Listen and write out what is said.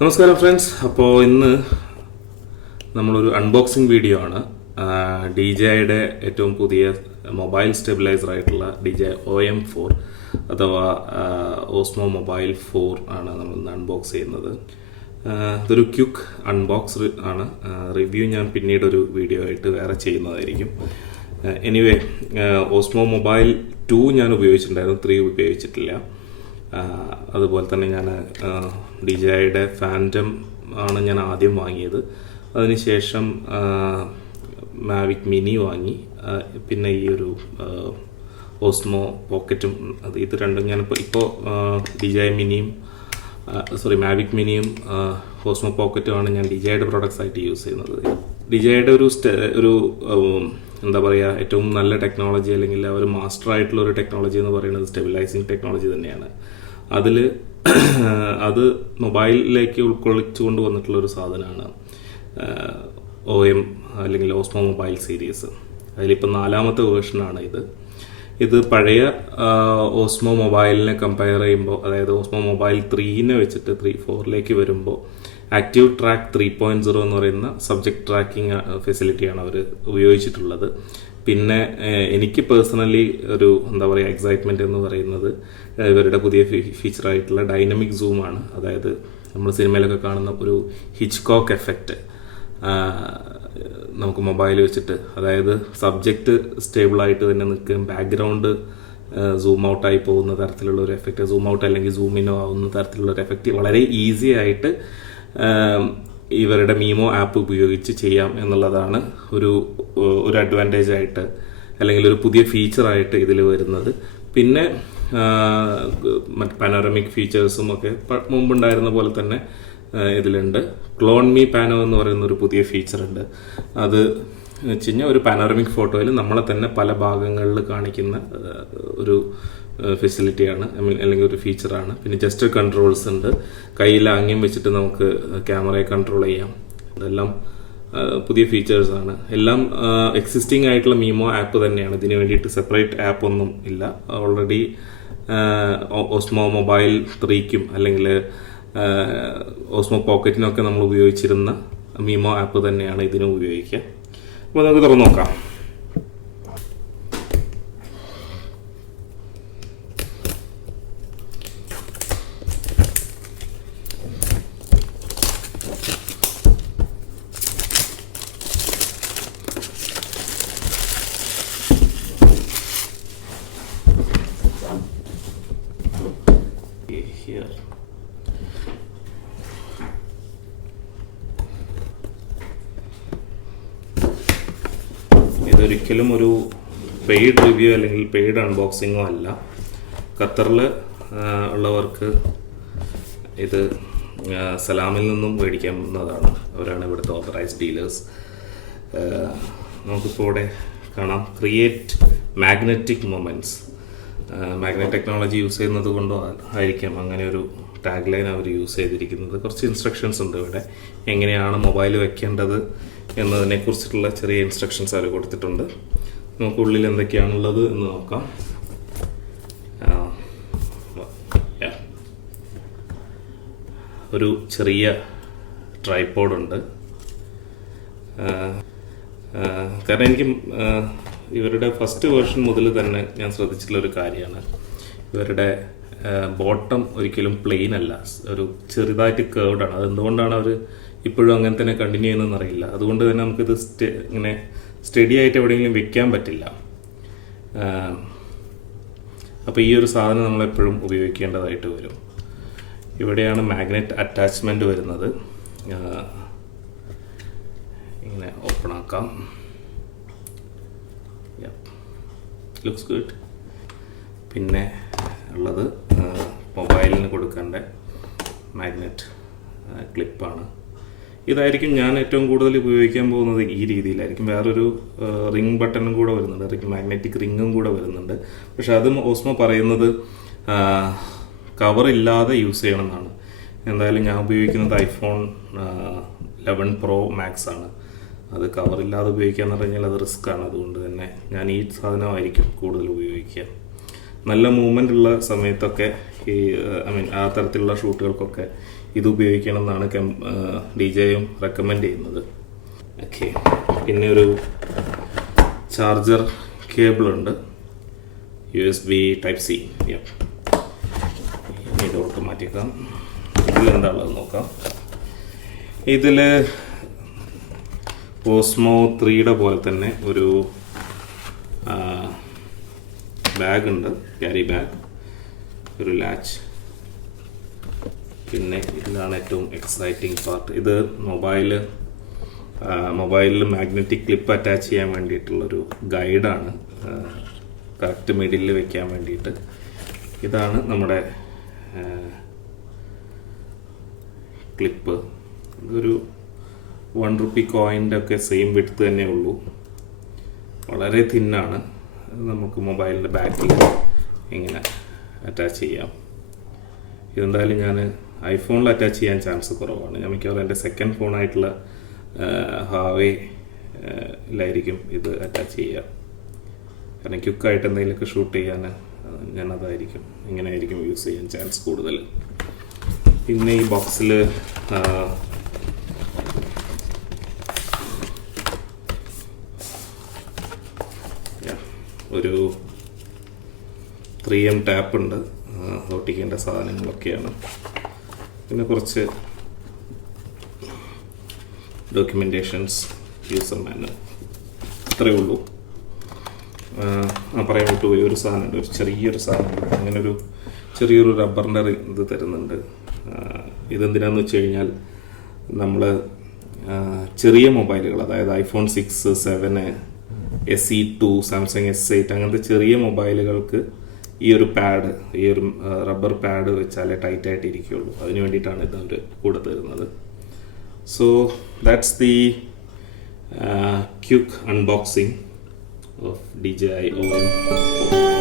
നമസ്കാരം ഫ്രണ്ട്സ്. അപ്പോൾ ഇന്ന് നമ്മളൊരു അൺബോക്സിംഗ് വീഡിയോ ആണ്. DJIയുടെ ഏറ്റവും പുതിയ മൊബൈൽ സ്റ്റെബിലൈസർ ആയിട്ടുള്ള DJI OM4 അഥവാ ഓസ്മോ മൊബൈൽ 4 ആണ് നമ്മൾ ഇന്ന് അൺബോക്സ് ചെയ്യുന്നത്. ഇതൊരു ക്വിക്ക് അൺബോക്സ് ആണ്. റിവ്യൂ ഞാൻ പിന്നീട് ഒരു വീഡിയോ ആയിട്ട് വേറെ ചെയ്യുന്നതായിരിക്കും. എനിവേ, ഓസ്മോ മൊബൈൽ 2 ഞാൻ ഉപയോഗിച്ചിട്ടുണ്ടായിരുന്നു, 3 ഉപയോഗിച്ചിട്ടില്ല. അതുപോലെ തന്നെ ഞാൻ DJIയുടെ ഫാൻറ്റം ആണ് ഞാൻ ആദ്യം വാങ്ങിയത്. അതിനുശേഷം മാവിക് മിനി വാങ്ങി, പിന്നെ ഈ ഒരു ഓസ്മോ പോക്കറ്റും. ഇത് രണ്ടും ഞാനിപ്പോൾ DJI മിനിയും മാവിക് മിനിയും ഓസ്മോ പോക്കറ്റുമാണ് ഞാൻ DJIയുടെ പ്രോഡക്ട്സ് ആയിട്ട് യൂസ് ചെയ്യുന്നത്. DJIയുടെ ഒരു എന്താ പറയുക, ഏറ്റവും നല്ല ടെക്നോളജി അല്ലെങ്കിൽ ഒരു മാസ്റ്റർ ആയിട്ടുള്ള ഒരു ടെക്നോളജി എന്ന് പറയുന്നത് സ്റ്റെബിലൈസിങ് ടെക്നോളജി തന്നെയാണ്. അത് മൊബൈലിലേക്ക് ഉൾക്കൊള്ളിച്ചുകൊണ്ട് വന്നിട്ടുള്ള ഒരു സാധനമാണ് OM അല്ലെങ്കിൽ ഓസ്മോ മൊബൈൽ സീരീസ്. അതിലിപ്പോൾ 4ാമത്തെ വേർഷനാണ് ഇത് പഴയ ഓസ്മോ മൊബൈലിനെ കമ്പയർ ചെയ്യുമ്പോൾ, അതായത് ഓസ്മോ മൊബൈൽ 3നെ വെച്ചിട്ട് 4ലേക്ക് വരുമ്പോൾ ആക്റ്റീവ് ട്രാക്ക് 3.0 എന്ന് പറയുന്ന സബ്ജക്ട് ട്രാക്കിംഗ് ഫെസിലിറ്റിയാണ് അവർ ഉപയോഗിച്ചിട്ടുള്ളത്. പിന്നെ എനിക്ക് പേഴ്സണലി ഒരു എന്താ പറയുക എക്സൈറ്റ്മെൻറ്റ് എന്ന് പറയുന്നത് ഇവരുടെ പുതിയ ഫീച്ചറായിട്ടുള്ള ഡൈനമിക് സൂമാണ്. അതായത് നമ്മൾ സിനിമയിലൊക്കെ കാണുന്ന ഒരു ഹിച്ച്കോക്ക് എഫക്റ്റ് നമുക്ക് മൊബൈൽ വെച്ചിട്ട്, അതായത് സബ്ജക്റ്റ് സ്റ്റേബിളായിട്ട് തന്നെ നിൽക്കുകയും ബാക്ക്ഗ്രൗണ്ട് സൂം ഔട്ടായി പോകുന്ന തരത്തിലുള്ള ഒരു എഫക്റ്റ്, സൂം ഔട്ട് അല്ലെങ്കിൽ സൂം ഇൻ ആവുന്ന തരത്തിലുള്ള ഒരു എഫക്റ്റ് വളരെ ഈസി ആയിട്ട് ഇവരുടെ മീമോ ആപ്പ് ഉപയോഗിച്ച് ചെയ്യാം എന്നുള്ളതാണ് ഒരു അഡ്വാൻറ്റേജ് ആയിട്ട്, അല്ലെങ്കിൽ ഒരു പുതിയ ഫീച്ചറായിട്ട് ഇതിൽ വരുന്നത്. പിന്നെ മറ്റ് പാനോറമിക് ഫീച്ചേഴ്സും ഒക്കെ മുമ്പുണ്ടായിരുന്ന പോലെ തന്നെ ഇതിലുണ്ട്. ക്ലോൺ മീ പാനോ എന്ന് പറയുന്ന ഒരു പുതിയ ഫീച്ചറുണ്ട്. അത് വെച്ച് കഴിഞ്ഞാൽ ഒരു പാനോറമിക് ഫോട്ടോയിൽ നമ്മളെ തന്നെ പല ഭാഗങ്ങളിൽ കാണിക്കുന്ന ഒരു ഫെസിലിറ്റിയാണ്, അല്ലെങ്കിൽ ഒരു ഫീച്ചറാണ്. പിന്നെ ജസ്റ്റർ കൺട്രോൾസ് ഉണ്ട്. കയ്യിൽ ആംഗ്യം വെച്ചിട്ട് നമുക്ക് ക്യാമറയെ കൺട്രോൾ ചെയ്യാം. അതെല്ലാം പുതിയ ഫീച്ചേഴ്സാണ്. എല്ലാം എക്സിസ്റ്റിംഗ് ആയിട്ടുള്ള മീമോ ആപ്പ് തന്നെയാണ്. ഇതിന് വേണ്ടിയിട്ട് സെപ്പറേറ്റ് ആപ്പ് ഒന്നും ഇല്ല. ഓൾറെഡി ഓസ്മോ മൊബൈൽ 3ക്കും അല്ലെങ്കിൽ ഓസ്മോ പോക്കറ്റിനൊക്കെ നമ്മൾ ഉപയോഗിച്ചിരുന്ന മീമോ ആപ്പ് തന്നെയാണ് ഇതിനും ഉപയോഗിക്കുക. അപ്പോൾ നമുക്ക് തുറന്നു നോക്കാം. Here. ഇതൊരിക്കലും ഒരു പെയ്ഡ് റിവ്യൂ അല്ലെങ്കിൽ പെയ്ഡ് അൺബോക്സിങ്ങോ അല്ല. ഖത്തറിൽ ഉള്ളവർക്ക് ഇത് സലാമിൽ നിന്നും മേടിക്കാവുന്നതാണ്. അവരാണ് ഇവിടുത്തെ ഓതറൈസ്ഡ് ഡീലേഴ്സ്. നമുക്കിപ്പോൾ ഇവിടെ കാണാം, create magnetic moments. Magnet technology use ചെയ്യുന്നത് കൊണ്ടോ ആയിരിക്കാം അങ്ങനെ ഒരു ടാഗ് ലൈൻ അവർ യൂസ് ചെയ്തിരിക്കുന്നത്. കുറച്ച് ഇൻസ്ട്രക്ഷൻസ് ഉണ്ട് ഇവിടെ, എങ്ങനെയാണ് മൊബൈൽ വെക്കേണ്ടത് എന്നതിനെ കുറിച്ചിട്ടുള്ള ചെറിയ ഇൻസ്ട്രക്ഷൻസ് അവർ കൊടുത്തിട്ടുണ്ട്. നമുക്ക് ഉള്ളിൽ എന്തൊക്കെയാണുള്ളത് എന്ന് നോക്കാം. ഒരു ചെറിയ ട്രൈപോഡുണ്ട്. കാരണം എനിക്ക് ഇവരുടെ ഫസ്റ്റ് വേർഷൻ മുതൽ തന്നെ ഞാൻ ശ്രദ്ധിച്ചിട്ടുള്ള ഒരു കാര്യമാണ്, ഇവരുടെ ബോട്ടം ഒരിക്കലും പ്ലെയിൻ അല്ല, ഒരു ചെറുതായിട്ട് കേർവ്ഡാണ്. അതെന്തുകൊണ്ടാണ് അവർ ഇപ്പോഴും അങ്ങനെ തന്നെ കണ്ടിന്യൂ ചെയ്യുന്നതെന്ന് അറിയില്ല. അതുകൊണ്ട് തന്നെ നമുക്കിത് ഇങ്ങനെ സ്റ്റഡി ആയിട്ട് എവിടെയെങ്കിലും വെക്കാൻ പറ്റില്ല. അപ്പോൾ ഈ ഒരു സാധനം നമ്മളെപ്പോഴും ഉപയോഗിക്കേണ്ടതായിട്ട് വരും. ഇവിടെയാണ് മാഗ്നറ്റ് അറ്റാച്ച്മെൻറ്റ് വരുന്നത്. ഇങ്ങനെ ഓപ്പൺ ആക്കാം. Looks good. പിന്നെ ഉള്ളത് മൊബൈലിന് കൊടുക്കേണ്ട മാഗ്നറ്റ് ക്ലിപ്പാണ്. ഇതായിരിക്കും ഞാൻ ഏറ്റവും കൂടുതൽ ഉപയോഗിക്കാൻ പോകുന്നത്. ഈ രീതിയിലായിരിക്കും. വേറൊരു റിംഗ് ബട്ടണും കൂടെ വരുന്നുണ്ട്, മാഗ്നറ്റിക് റിങ്ങും കൂടെ വരുന്നുണ്ട്. പക്ഷെ അതും ഓസ്മോ പറയുന്നത് കവറില്ലാതെ യൂസ് ചെയ്യണമെന്നാണ്. എന്തായാലും ഞാൻ ഉപയോഗിക്കുന്നത് iPhone 11 Pro Max ആണ്. അത് കവറില്ലാതെ ഉപയോഗിക്കുക എന്ന് പറഞ്ഞു കഴിഞ്ഞാൽ അത് റിസ്ക്കാണ്. അതുകൊണ്ട് തന്നെ ഞാൻ ഈ സാധനമായിരിക്കും കൂടുതൽ ഉപയോഗിക്കുക. നല്ല മൂവ്മെൻ്റ് ഉള്ള സമയത്തൊക്കെ ഈ ആ തരത്തിലുള്ള ഷൂട്ടുകൾക്കൊക്കെ ഇത് ഉപയോഗിക്കണം എന്നാണ് DJIയും റെക്കമെൻഡ് ചെയ്യുന്നത്. ഓക്കെ, പിന്നെ ഒരു ചാർജർ കേബിളുണ്ട്, USB Type-C. ഇതോട്ട് മാറ്റിയേക്കാം. ഇതിലെന്താണുള്ളത് നോക്കാം. ഇതിൽ ഓസ്മോ 3യുടെ പോലെ തന്നെ ഒരു ബാഗ് ഉണ്ട്, ക്യാരി ബാഗ്, ഒരു ലാച്ച്. പിന്നെ ഇതിലാണ് ഏറ്റവും എക്സൈറ്റിംഗ് പാർട്ട്. ഇത് മൊബൈലിൽ മാഗ്നറ്റിക് ക്ലിപ്പ് അറ്റാച്ച് ചെയ്യാൻ വേണ്ടിയിട്ടുള്ളൊരു ഗൈഡാണ്, കറക്റ്റ് മിഡിലിൽ വെക്കാൻ വേണ്ടിയിട്ട്. ഇതാണ് നമ്മുടെ ക്ലിപ്പ്. ഇതൊരു ₹1 കോയിൻ്റെ ഒക്കെ സെയിം വിഡ്ത്ത് തന്നെ ഉള്ളൂ, വളരെ തിന്നാണ്. നമുക്ക് മൊബൈലിൻ്റെ ബാക്കിൽ ഇങ്ങനെ അറ്റാച്ച് ചെയ്യാം. ഇതെന്തായാലും ഞാൻ ഐഫോണിൽ അറ്റാച്ച് ചെയ്യാൻ ചാൻസ് കുറവാണ്. ഞാൻ മിക്കവാറും എൻ്റെ സെക്കൻഡ് ഫോണായിട്ടുള്ള ഹാവേയിലായിരിക്കും ഇത് അറ്റാച്ച് ചെയ്യുക. കാരണം ക്വിക്കായിട്ട് എന്തെങ്കിലുമൊക്കെ ഷൂട്ട് ചെയ്യാൻ ഞാനതായിരിക്കും, ഇങ്ങനെയായിരിക്കും യൂസ് ചെയ്യാൻ ചാൻസ് കൂടുതൽ. പിന്നെ ഈ ബോക്സിൽ ഒരു 3M ടാപ്പ് ഉണ്ട്, ഒട്ടിക്കേണ്ട സാധനങ്ങളൊക്കെയാണ്. പിന്നെ കുറച്ച് ഡോക്യുമെൻറ്റേഷൻസ്, യൂസർ മാനുവൽ, അത്രയേ ഉള്ളൂ. പറയാൻ വിട്ടുപോയി, ഒരു സാധനമുണ്ട്, ഒരു ചെറിയൊരു സാധനം, അങ്ങനെ ഒരു ചെറിയൊരു റബ്ബറിൻ്റെ ഇത് തരുന്നുണ്ട്. ഇതെന്തിനാന്ന് വെച്ച് കഴിഞ്ഞാൽ നമ്മൾ ചെറിയ മൊബൈലുകൾ, അതായത് iPhone 6, 7, SE2, സാംസങ് S8 അങ്ങനത്തെ ചെറിയ മൊബൈലുകൾക്ക് ഈ ഒരു പാഡ്, ഈ ഒരു റബ്ബർ പാഡ് വെച്ചാലേ ടൈറ്റായിട്ട് ഇരിക്കുകയുള്ളൂ. അതിന് വേണ്ടിയിട്ടാണ് ഇത് അവർ കൂടെ തരുന്നത്. So that's the quick unboxing of DJI OM4.